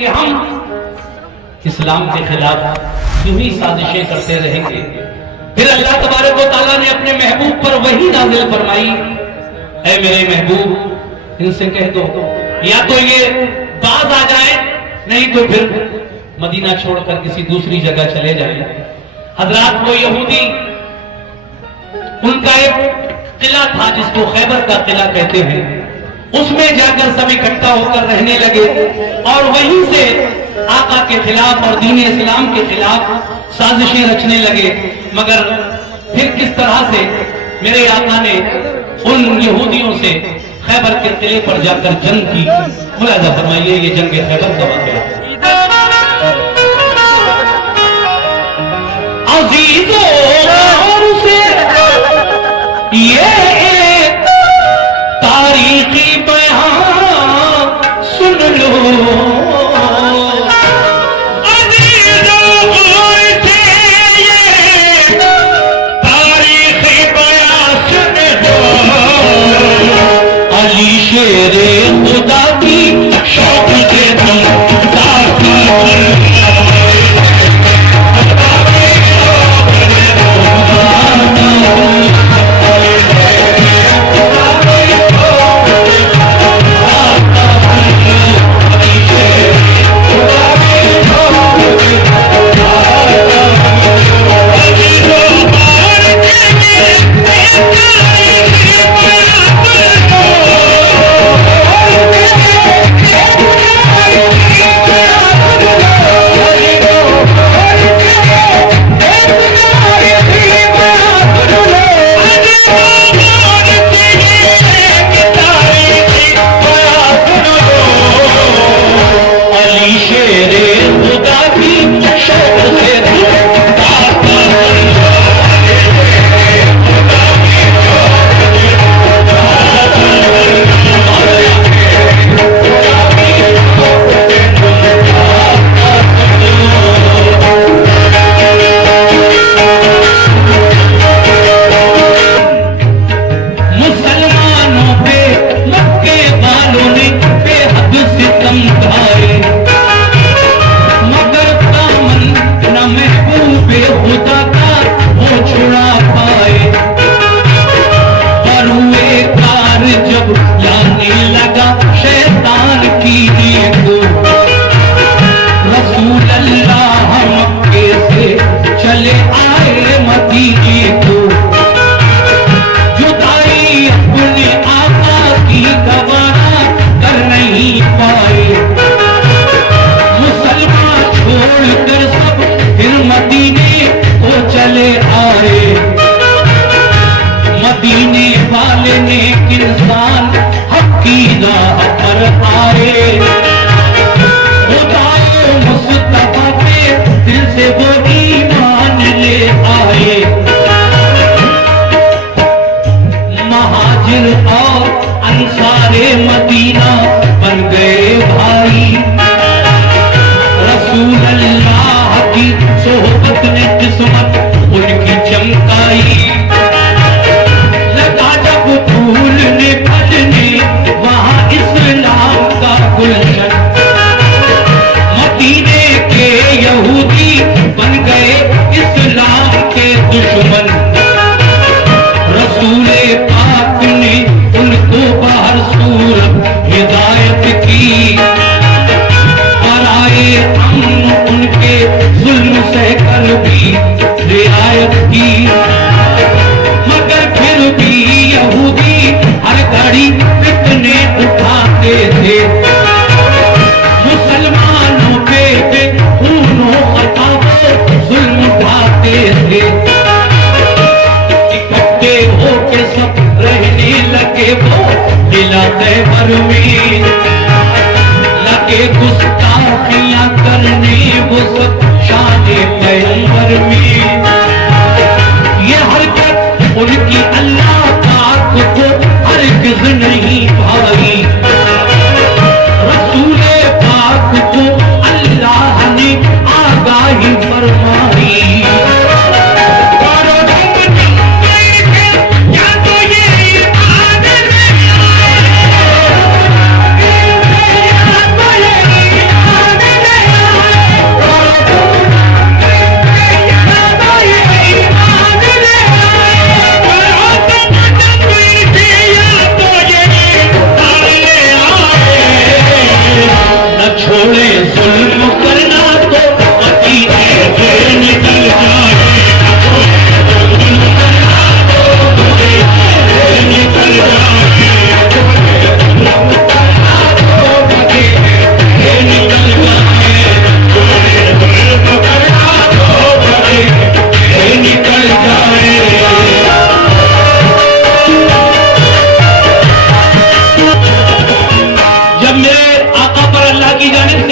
कि हम इस्लाम के खिलाफ यूं ही साजिशें करते रहेंगे। फिर अल्लाह तबारक व तआला ने अपने महबूब पर वही नाज़िल फरमाई, ऐ मेरे महबूब इनसे कह दो या तो ये बाज आ जाए, नहीं तो फिर मदीना छोड़कर किसी दूसरी जगह चले जाए। हजरात, वो यहूदी, उनका एक किला था जिसको खैबर का किला कहते हैं, उसमें जाकर सब इकट्ठा होकर रहने लगे और वहीं से आका के खिलाफ और दीन इस्लाम के खिलाफ साजिशें रचने लगे। मगर फिर किस तरह से मेरे आका ने उन यहूदियों से खैबर के किले पर जाकर जंग की। मुलाजा फरमाइए, ये जंग खैबर का वाक़या। अज़ीज़ों से ये तारीखी बयान सुन लो, शेरे खुदा की शौक से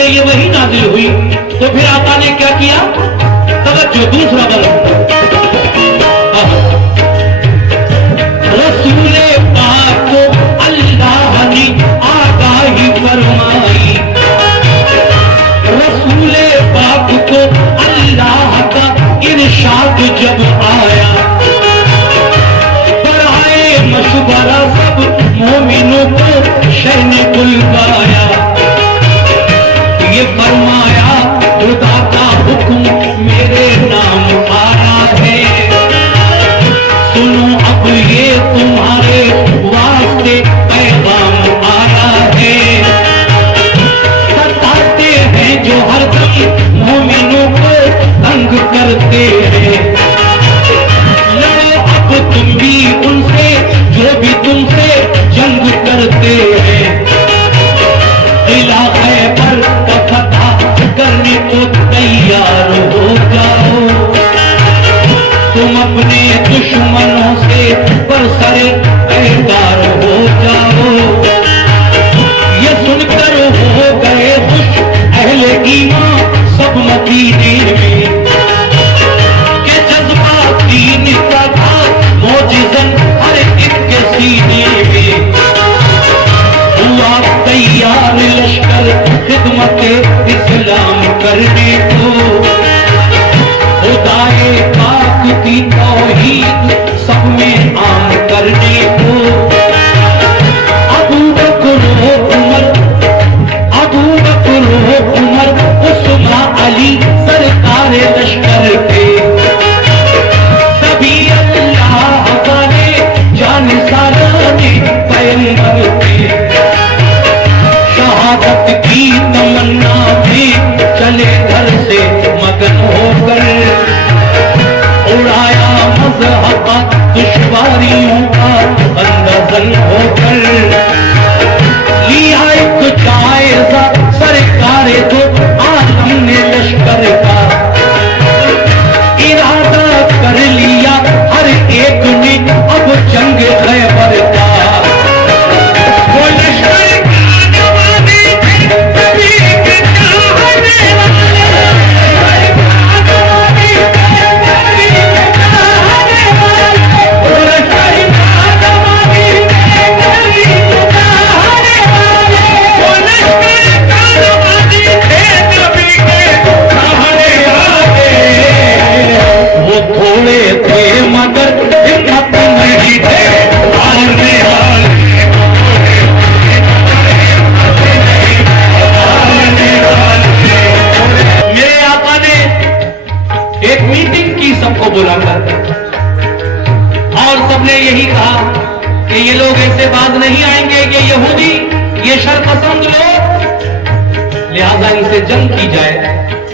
ये वही नाजिल हुई। तो फिर आका ने क्या किया, तवज्जो, दूसरा बल, रसूले पाक को अल्लाह ने आगाही फरमाई, रसूले पाक को अल्लाह का इरशाद जब आया, बढ़ाए मशवरा सब मोमिनों को शह ने बुलवाया, ये फरमाया खुदा का हुक्म मेरे नाम आया है, सुनो अब ये तुम्हारे वास्ते पैगाम आया है, सताते हैं जो हरदम मोमिनों को तंग करते हैं, लड़ो अब तुम भी उनसे जो भी तुमसे जंग करते हैं, इलाके पर फतह करने को तैयार हो जाओ, तुम अपने दुश्मनों से बरसरे बेकार हो जाओ, ये सुनकर हो गए खुश अहले ईमान सब मदीने में, के जज्बा दीन का था मोजिज़न हर एक के सीने में, हुआ तैयार लश्कर खिदमत इस्लाम करने को, खुदाए पाक की तौहीद सब में आम करने को, अबू बकर हो उमर, अबू बकर हो उमर, उस्मान अली सरकार लश्कर के, सभी अल्लाह वाले जान साराने पैगंबर के, शहादत की तमन्ना में चले घर से मगन होकर, उड़ाया मज़हब दुश्वारियों का अंदाज़न होकर, लिया एक जायज़ा सरकार दो आलम ने लश्कर का, इरादा कर लिया हर एक ने अब जंग खैबर का, वो लश्कर थोड़े थे मगर हिम्मत नहीं थे, मेरे आका ने एक मीटिंग की सबको बुलाकर, और सबने यही कहा कि ये लोग ऐसे बात नहीं आएंगे, ये यहूदी, ये शरपसंद लोग, लिहाजा इनसे जंग की जाए।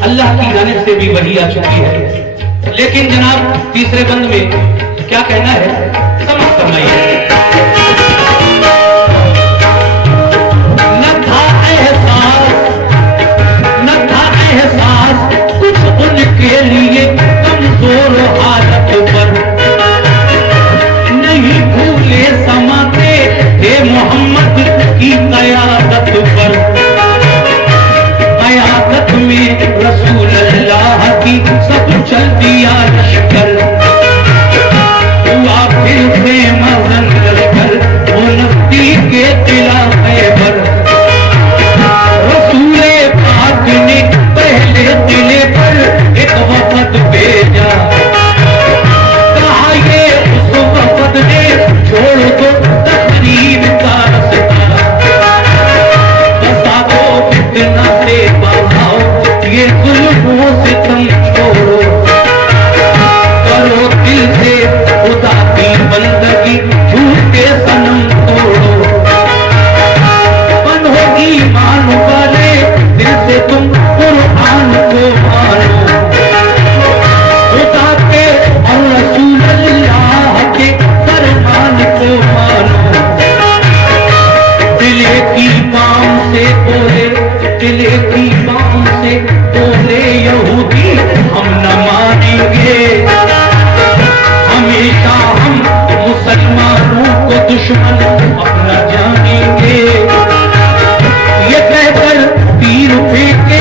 अल्लाह की जानिब से भी वही आ चुकी है, लेकिन जनाब तीसरे बंद में क्या कहना है समझ फरमाइए। न था एहसास कुछ उनके लिए कमजोर हालत पर, नहीं भूले समाते थे मोहम्मद की कयादत पर, कयादत में रसूल अल्लाह की सब चल दिया लश्कर, हुआ फिर से मज़न लश्कर वो नस्ती के किला खैबर, रसूले पाक ने पहले किले पर एक वफद भेजा, कहा ये उस वफद ने छोड़ दो तकरीर का रास्ता, बसा दो फितना से बढ़ाओ ये जुल्मों से तुम छोड़ो, करो दिल से खुदा की बंदगी झूठे सनम तोड़ो, बनो ईमान वाले दिल से तुम कुरान को मानो, खुदा के और रसूल अल्लाह के फरमान को मानो, दिले की बाम से बोले, दिले की बाम से बोले यहूदी हम न मानेंगे, हमेशा हम मुसलमानों को दुश्मन अपना जानेंगे, ये कहकर तीर फेंके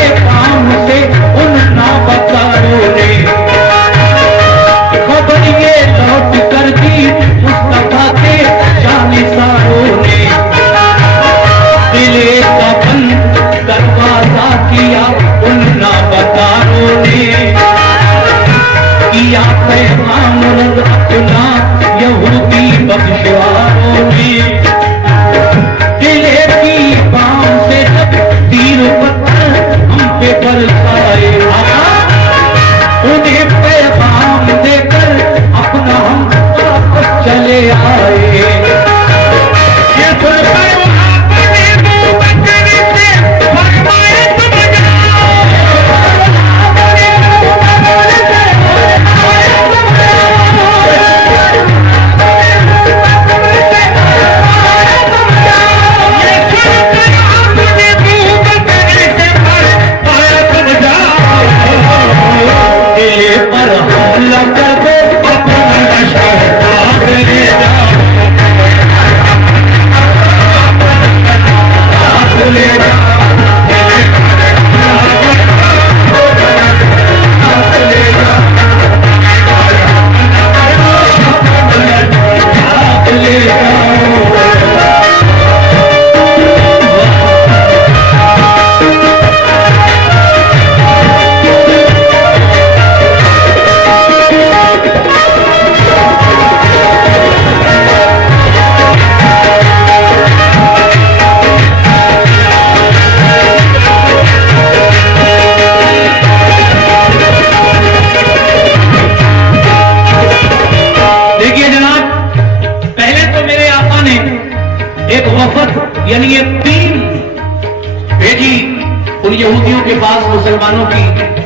यहूदियों के पास मुसलमानों की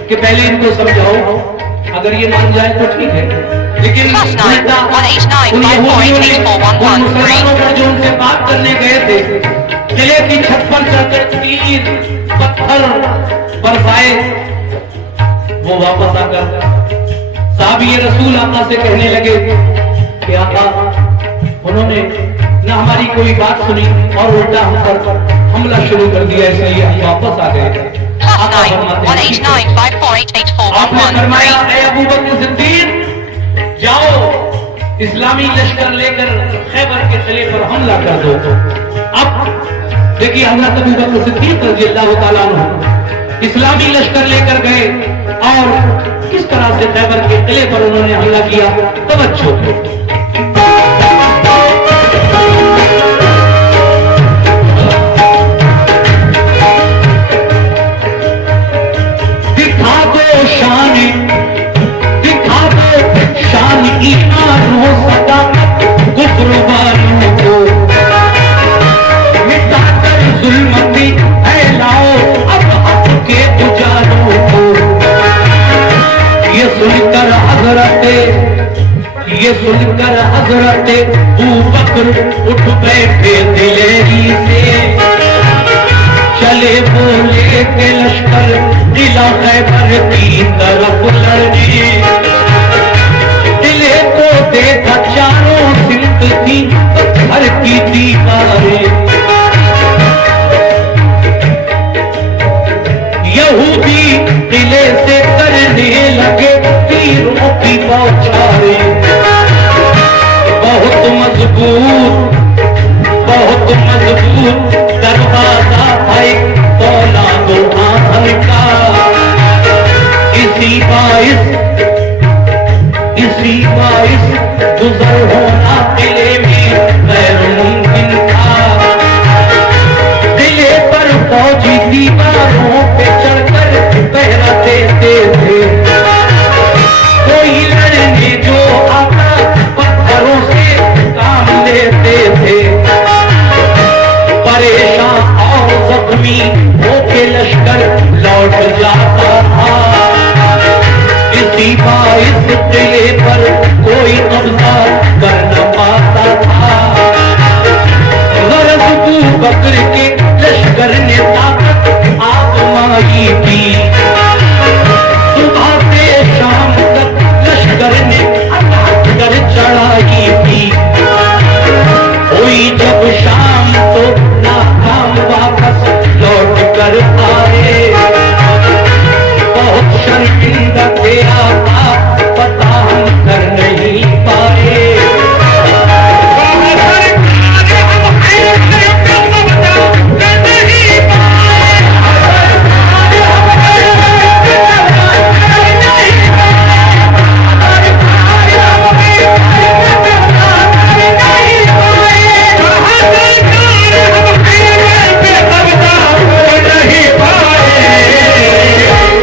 कि पहले इनको समझाओ, अगर ये मान जाए तो ठीक है, लेकिन उन मुसलमानों का जो उनसे बात करने गए थे, किले की छत पर चढ़कर तीर पत्थर बरसाए, वो वापस आकर साहबी रसूल आका से कहने लगे कि आका उन्होंने न हमारी कोई बात सुनी और उल्टा हम पर हमला शुरू कर दिया, इसलिए हम वापस आ गए। आपने फरमाया ऐ अबू बकर सिद्दीक जाओ इस्लामी लश्कर लेकर खैबर के किले पर हमला कर दो। अब देखिए हज़रत अबू बकर सिद्दीक रज़ियल्लाहु ताला अन्हु इस्लामी लश्कर लेकर गए और किस तरह से खैबर के किले पर उन्होंने हमला किया। तवज्जो ईमानों सदा कुफ्र वालों को मिटाकर जुल्म भी फैलाओ अब हक के उजालों को। ये सुनकर हज़रत अबू बकर उठ बैठे दिलेरी से, चले बोले के लश्कर किला खैबर की तरफ लड़ने। को देखा चारों सिमत थी पत्थर की दीवारें, यहूदी किले से करने लगे तीरों की बौछारें। बहुत मजबूत दरवाजा था एक औलादो आंधन का, इसी बाइस गुजर होना किले में गैर मुमकिन था। किले पर फौजी दीवारों पे चढ़कर पहरा देते थे, कोई लड़ने जो आता पत्थरों से काम लेते थे। परेशान और जख्मी होके लश्कर लौट जाता था। इसी बाइस किले पर कोई कब्जा कर न पाता था। गरज अबू बकर के लश्कर ने ताकत आजमाई थी, सुबह से शाम तक लश्कर ने अटक कर चढ़ाई थी। हुई जब शाम तो नाकाम वापस लौट कर आए, बहुत शर्मिंदा थे आका पता हम कर नहीं पाए।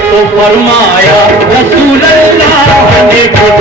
तो फरमाया रसूल अल्लाह ने खुद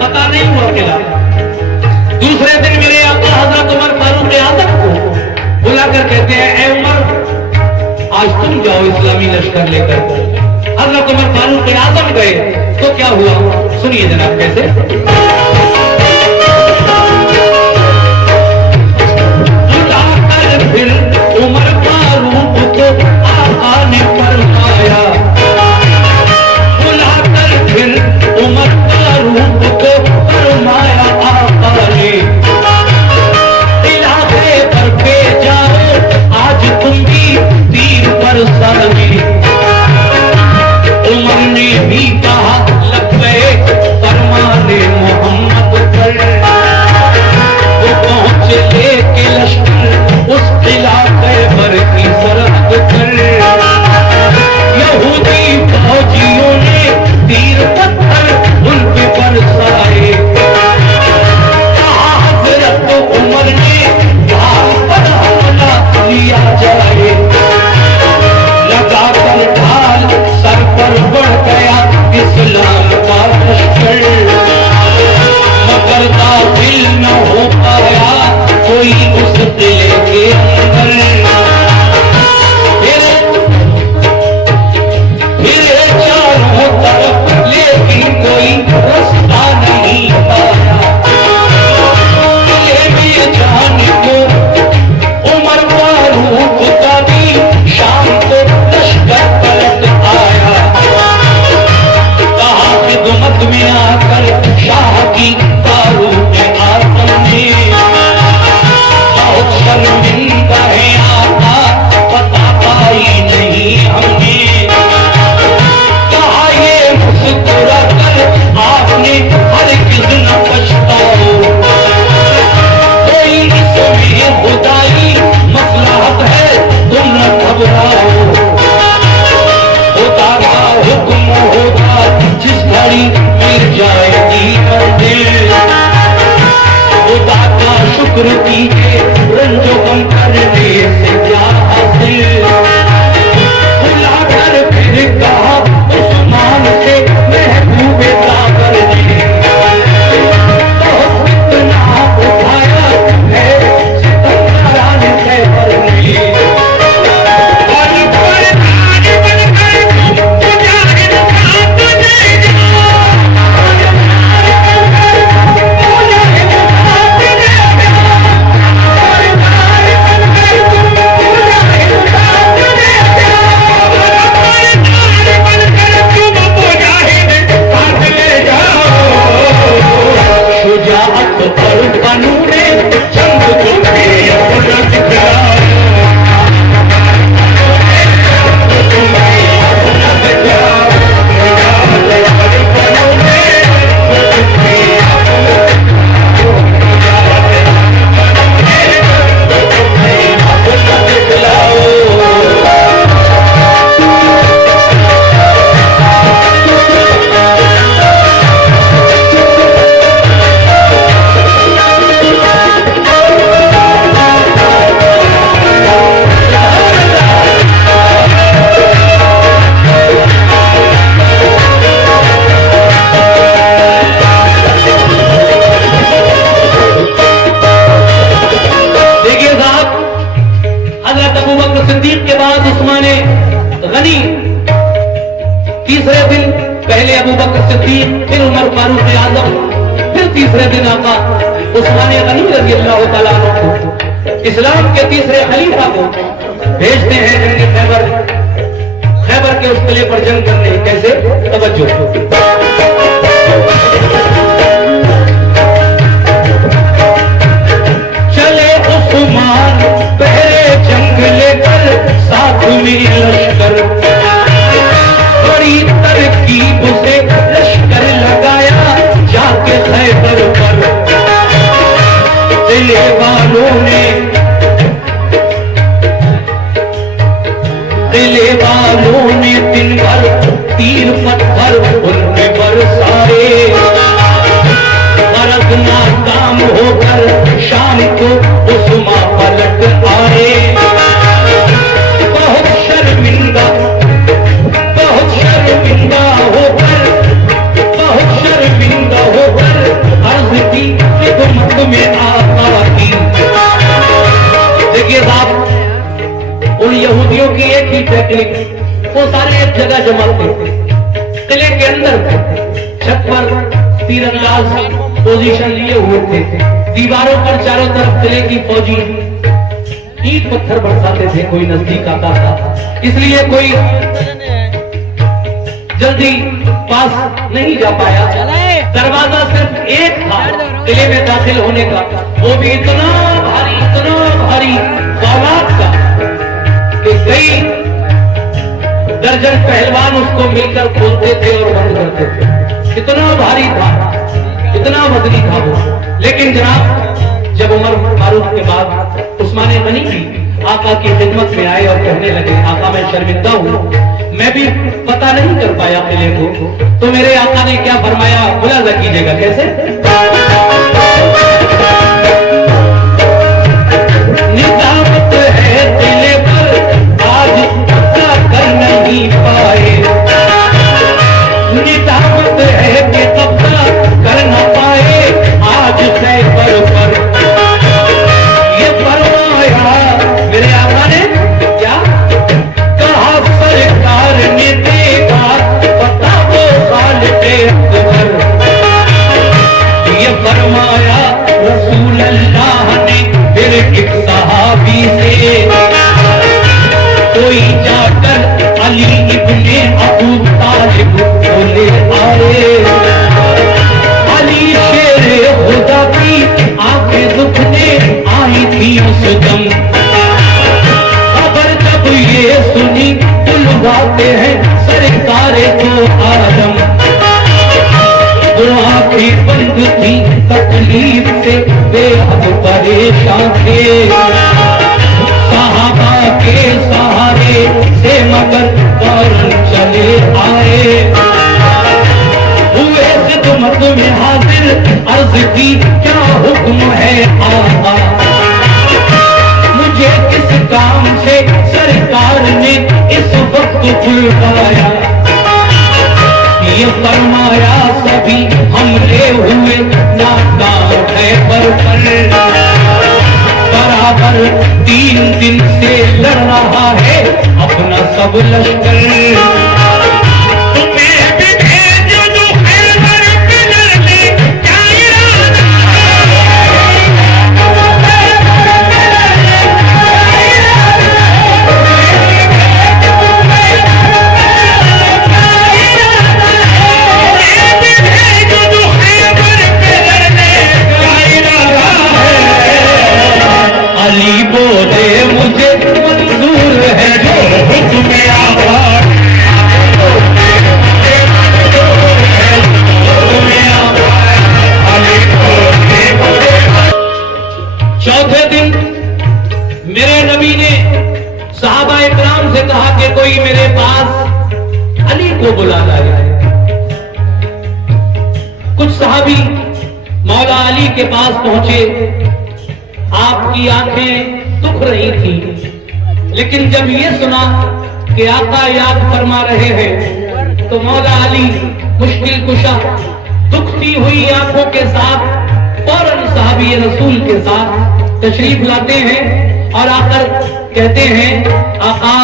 पता नहीं हुआ किला। दूसरे दिन मेरे आका हजरत उमर फारूक आजम को बुलाकर कहते हैं ऐ उमर आज तुम जाओ इस्लामी लश्कर लेकर। हजरत उमर फारूक आजम गए तो क्या हुआ सुनिए जनाब कैसे। बुलाकर फिर उमर फारूक को आका ने फरमाया, बुलाकर फिर उमर फारूक को फरमाया आका ने, इलाके पर पे जाओ आज तुम भी तीर पर सनगी। उमर ने भी कहा लब्बैक फरमाने मोहम्मद तीसरे दिन पहले अबू बकर सिद्दीक, फिर उमर फारूक आजम, फिर तीसरे दिन आका उस्मान गनी रज़ी अल्लाह तआला अन्हु को, इस्लाम के तीसरे खलीफा को भेजते हैं जंग खैबर के उस किले पर जंग करने। कैसे? तवज्जो। चले उस्मान पहले जंग लेकर, साथ में लश्कर, बड़ी तरकीब से लश्कर लगाया जाके खैबर पर। दिले वालों ने दिन भर तीर पत्थर उनमें बरसाए। मरद नाकाम होकर शाम को उस्मा पलट आए। बहुत शर्मिंदा होकर अर्ज की खिदमत में आका की। देखिए साहब, उन यहूदियों की एक ही टेक्निक, वो सारे एक जगह जमा थे किले के अंदर, छत पर तीरंदाज पोजीशन लिए हुए थे। दीवारों पर चारों तरफ किले की फौजी ईंट पत्थर बरसाते थे, कोई नजदीक आता था, इसलिए कोई जल्दी पास नहीं जा पाया। दरवाजा सिर्फ एक था किले में दाखिल होने का, वो भी इतना भारी औलाद का कि कई दर्जन पहलवान उसको मिलकर खोलते थे और बंद करते थे। इतना भारी था, इतना वजनी था वो। लेकिन जनाब, जब उमर फारूक के बाद उस्मान गनी भी आका की खिदमत में आए और कहने लगे, आका मैं शर्मिंदा हूँ, मैं भी पता नहीं कर पाया किले को, तो मेरे आका ने क्या फरमाया, मुलाजा कीजिएगा कैसे। निजामत है किले पर आज कब्जा कर नहीं पाए। निजामत है कि कब्जा कर न पाए आज खैबर पर। ये फरमाया मेरे आका ने, क्या कहा, सरकार ने देगा पता वो खालिक़े अकबर। ये फरमाया रसूल अल्लाह ने फिर एक सहाबी से, कोई जाकर अली इब्ने अबू तालिब को ले आए। अली शेरे खुदा की आंखें दुखने आई थी उस दम। खबर जब ये सुनी बुलवाते हैं सरकारे को आदम। वो आंखें बंद थी तकलीफ से बेहद परेशान थे। सहाबा के सहारे से मगर फौरन चले आए। हुए खिदमत में हाजिर, अर्ज की क्या हुक्म है आका। मुझे किस काम से सरकार ने इस वक्त बुलवाया। ये फरमाया सभी हमले हुए नाकाम खैबर पर। बराबर 3 दिन से लड़ रहा है अपना सब लश्कर। तुम्हें भी भेजो जो खैबर पे लड़ने क्या इरादा। अली बोले मुझे मंजूर है जो हुक्म आका। चौथे दिन मेरे नबी ने सहाबा इकराम से कहा कि कोई मेरे पास अली को बुला लाए। कुछ सहाबी मौला अली के पास पहुंचे। आपकी आंखें दुख रही थी, लेकिन जब ये सुना कि आका याद फरमा रहे हैं तो मौला अली मुश्किल कुशा दुखती हुई आंखों के साथ फौरन सहाबी रसूल के साथ तशरीफ लाते हैं और आकर कहते हैं, आका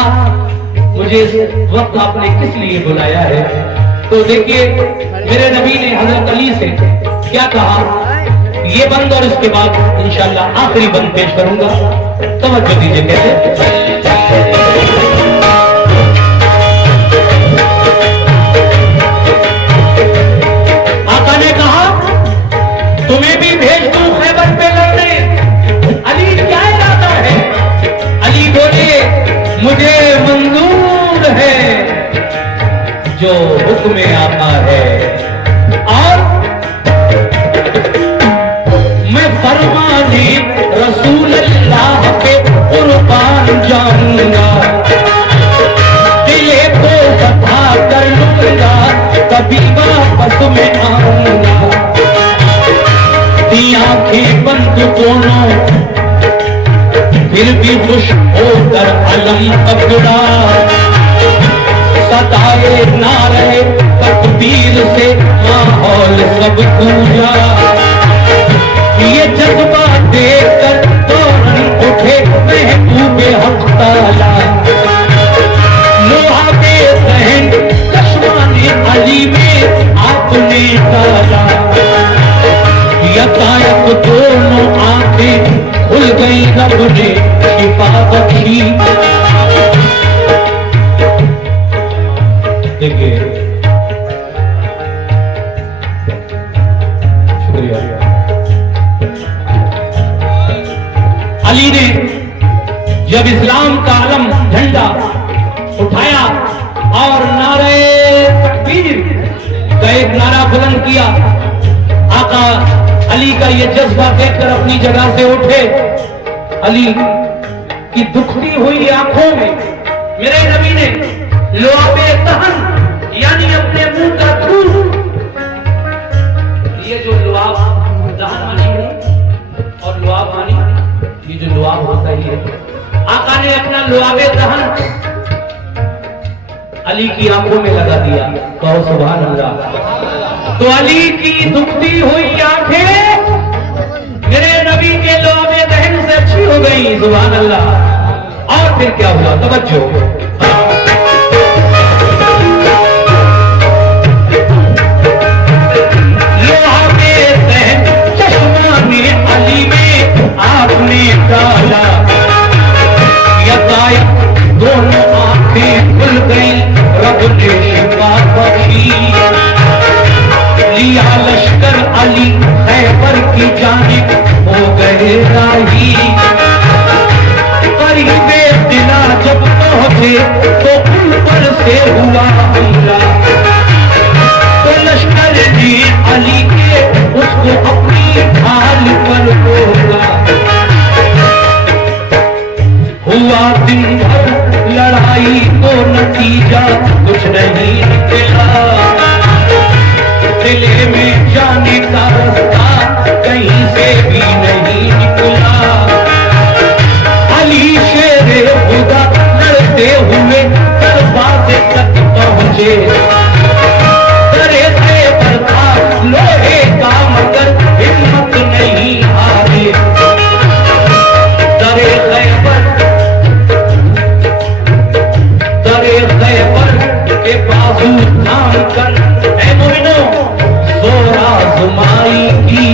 मुझे इस वक्त आपने किस लिए बुलाया है। तो देखिए मेरे नबी ने हजरत अली से क्या कहा, ये बंद और इसके बाद इंशाअल्लाह आखिरी बंद पेश करूंगा, तवज्जो दीजिए। कैसे आका ने कहा तुम्हें भी भेज दूं खैबर पे लड़ने, अली क्या इरादा है। अली बोले मुझे मंजूर है जो हुक्म आका है, और मैं फरमाने रसूल अल्लाह के कुर्बान जाऊंगा, दिले को सफा कर लूंगा, कभी वापस में आऊंगा। आंखें बंद दोनों फिर भी खुश होकर अलम पकड़ा, सताए ना रहे तकदीर से माहौल सब पूजा। ये जज्बा देखकर फौरन उठे महबूबे हक ताला, मुहाबे सहन चश्माने अली में आपने डाला। यकायक दोनों आंखें खुल गई, रब ने शिफा बख्शी। देखिए शुक्रिया। अली ने जब इस्लाम का आलम झंडा उठाया और नारे तकबीर का एक नारा बुलंद किया, आका अली का ये जज्बा देखकर अपनी जगह से उठे। अली की दुखती हुई आंखों में मेरे नबी ने लुआबे दहन यानी अपने मुंह का थूक, ये जो लुआब दहन मानी है और लुआब मानी, ये जो लुआब होता ही है, आका ने अपना लुआबे दहन अली की आंखों में लगा दिया। कहो सुभान अल्लाह। तो अली की दुखती हुई आंखें मेरे नबी के लुआबे दहन से अच्छी हो गई। सुभान अल्लाह। और फिर क्या हुआ, तवज्जो। लुआबे दहन चश्मा ने अली में आपने डाला, यकायक दोनों आंखें खुल गई, रब ने शिफा बख्शी। लिया लश्कर अली खैबर की जानिब हो गए राही। करीबे दिला जब पहुंचे तो उन पर से हुआ हमला, तो लश्कर ने अली के उसको अपनी ढाल पर रोका। हुआ दिन भर लड़ाई तो नतीजा कुछ नहीं निकला, दिले में जाने का रास्ता कहीं से भी नहीं निकला। अली शेरे खुदा लड़ते हुए दरवाजे तक पहुंचे, डरे थे बरखा लोहे का मगर हिम्मत नहीं हारे। डरे खैबर के बाजू थाम कर ऐ मोमिनो जोरा जुमाई की,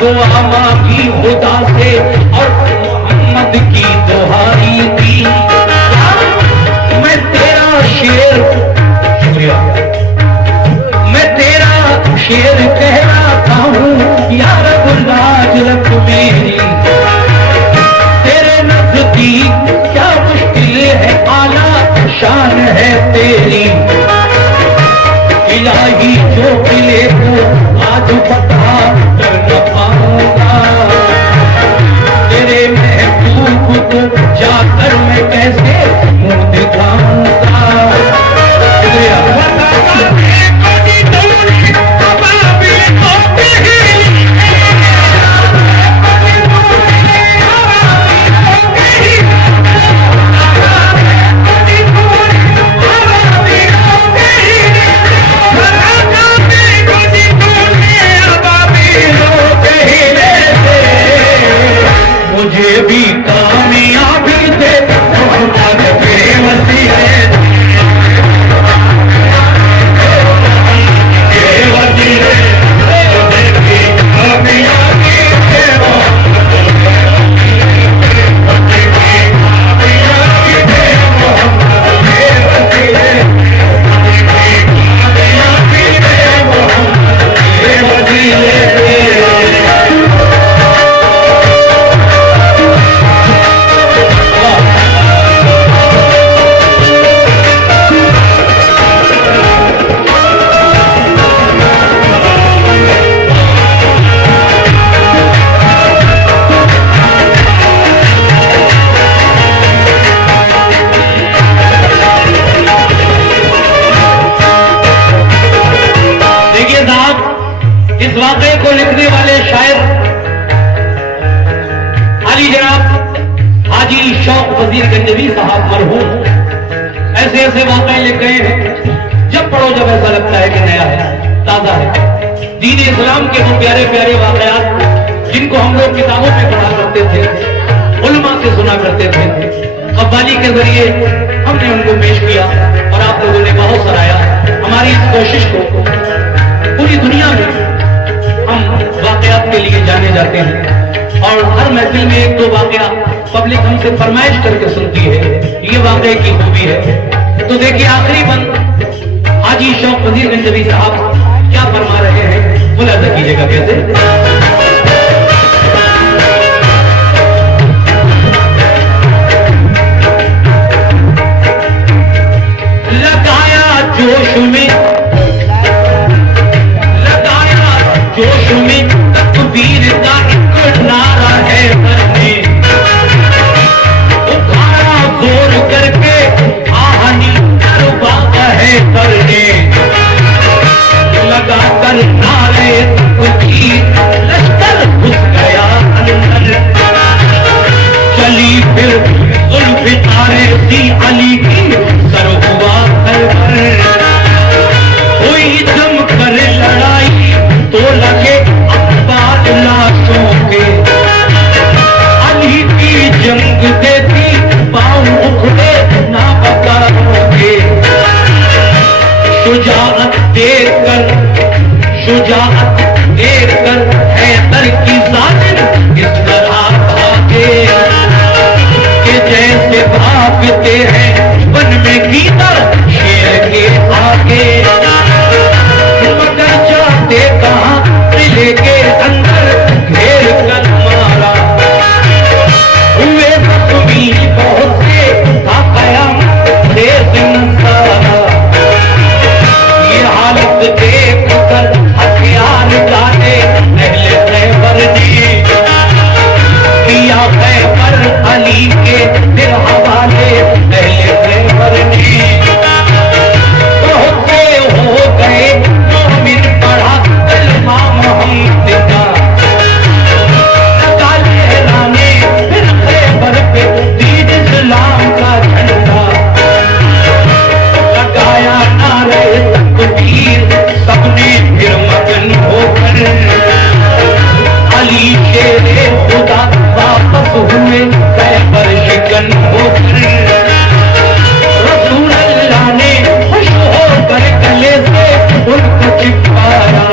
दुआ मांगी खुदा से और मोहम्मद की दुहाई की। मैं तेरा शेर, शुक्रिया, मैं तेरा शेर कह रहा हूँ या रब लाज रख मेरी, तेरे नजदीक क्या मुश्किल है, आला शान है तेरी। इलाही जो किले को आज पता कर न पाऊंगा, तेरे महबूब को जाकर मैं कैसे मुंह दिखाऊंगा। Bye. लिख गए हैं, जब पढ़ो जब ऐसा लगता है कि नया है, ताजा है। दीन इस्लाम के वो प्यारे प्यारे वाकयात जिनको हम लोग किताबों में पढ़ा करते थे, उलमा से सुना करते थे, कव्वाली के जरिए हमने उनको पेश किया और आप लोगों ने बहुत सराहा। हमारी इस कोशिश को पूरी दुनिया में हम वाकयात के लिए जाने जाते हैं और हर महफिल में एक दो वाकया पब्लिक हमसे फरमाइश करके सुनती है, ये वाकये की खूबी है। तो देखिए आखिरी बंद हाजी शौक वजीर गंजवी साहब क्या फरमा रहे हैं, मुलाजा कीजिएगा कैसे। लगाया जोश में, लगाया जोश में तकबीर का एक नारा है करने, उठाया जोर करके आहनी दरबार है करने, लगा कर नारे तकबीर लश्कर घुस गया अंदर, चली फिर जुल्फ़िकारे सी अली की सर हुआ हुई जम कर लड़ाई तो लगे अखबार लाशों के, अली की जंग देती पाँव उखड़े ना बकारों के, शुजाअत देखकर हैदर की जालिम इस तरह भागे कि जैसे भागते हैं वन में गीदड़ शेर के आगे, मगर जाते कहाँ किले के अंदर घेर कर मारा, हुए जख्मी बहुत से था कयामत से संसारा, ये हालत देख कर हथियार डाले अहले खैबर ने, किया खैबर अली के फिर हवाले अहले खैबर ने, बहुत से हो गए मोमिन पढ़ा कलमा मोहम्मद का, लगा लहराने फिर खैबर पे दीन इस्लाम का झंडा, लगाया नारे तकबीर सबने फिर मगन होकर, अली शेरे खुदा वापस हुए खैबर शिकन होकर, रसूल अल्लाह ने खुश होकर गले से उनको चिपकाया,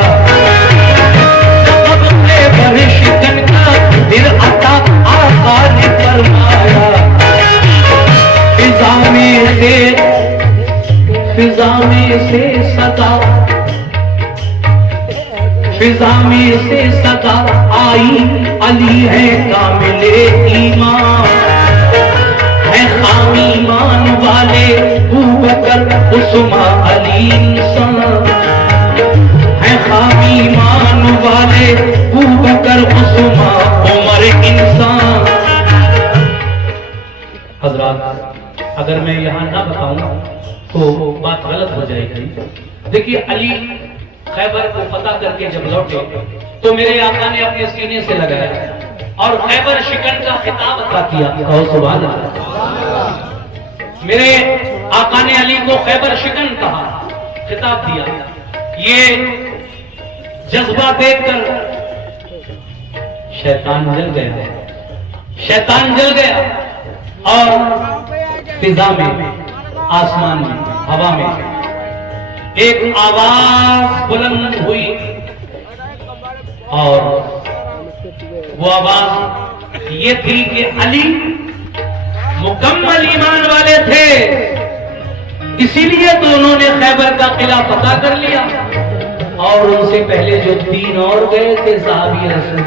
सब खैबर शिकन का दिल अता आका ने फरमाया, फिजा में से सदा आई, अली है कामिले ईमान, है खामी ईमान वाले अबू बकर उस्मान अली इंसान, है खामी ईमान वाले अबू बकर उस्मान उमर इंसान। हजरात अगर मैं यहाँ ना बताऊं तो बात गलत हो जाएगी। देखिए अली खैबर को फतह करके जब लौटे तो मेरे आका ने अपने सीने से लगाया और खैबर शिकन का खिताब अता किया। कहो सुभान अल्लाह। मेरे आका ने अली को खैबर शिकन कहा, खिताब दिया। ये जज्बा देखकर शैतान जल गया, शैतान जल गया और फिजा में, आसमान में, हवा में एक आवाज बुलंद हुई और वो आवाज ये थी कि अली मुकम्मल ईमान वाले थे, इसीलिए तो उन्होंने खैबर का किला फतह कर लिया। और उनसे पहले जो 3 और गए थे साहबी रसूल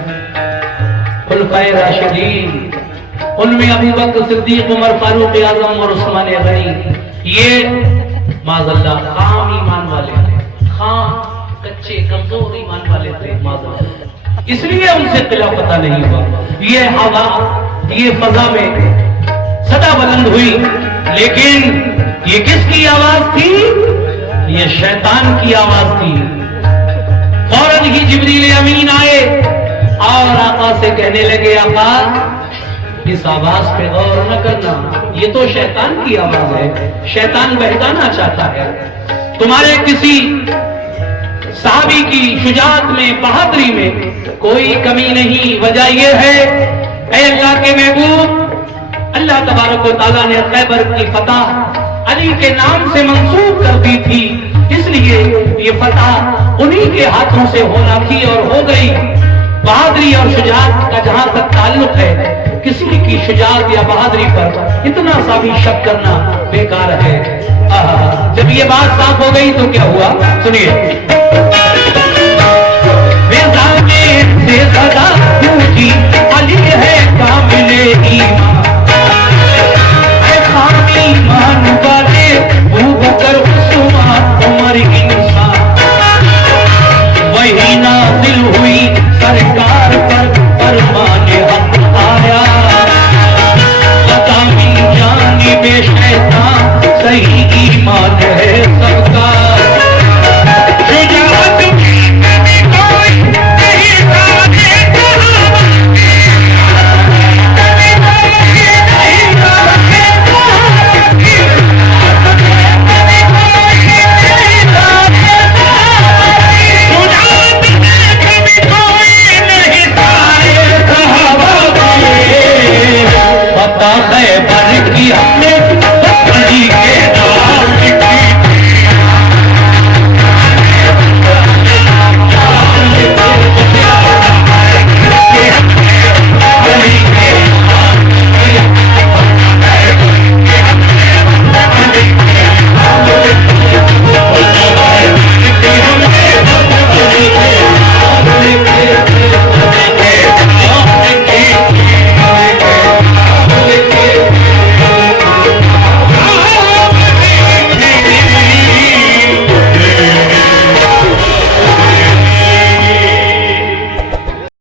खुलफाए राशिदीन, उनमें अबू बकर सिद्दीक, उमर फारूक आजम और उस्मान गनी, ये माज़अल्लाह खाम ईमान वाले थे, खाम कच्चे कमजोर ईमान वाले थे माज़अल्लाह, इसलिए उनसे किला पता नहीं हुआ। ये हवा, ये फजा में सदा बुलंद हुई, लेकिन ये किसकी आवाज थी? ये शैतान की आवाज थी। फौरन ही जिब्रील अमीन आए और आका से कहने लगे, आका इस आवाज पे गौर न करना, ये तो शैतान की आवाज है। शैतान बहकाना चाहता है। तुम्हारे किसी साहबी की शुजाअत में, बहादुरी में कोई कमी नहीं। वजह यह है, ऐ अल्लाह के महबूब, अल्लाह तबारक व तआला ने खैबर की फतह अली के नाम से मंसूब कर दी थी, इसलिए ये फतह उन्हीं के हाथों से होना थी और हो गई। बहादुरी और शुजाअत का जहां तक ताल्लुक है, किसी की शुजाअत या बहादुरी पर इतना सा भी शक करना बेकार है। जब ये बात साफ हो गई तो क्या हुआ, सुनिए।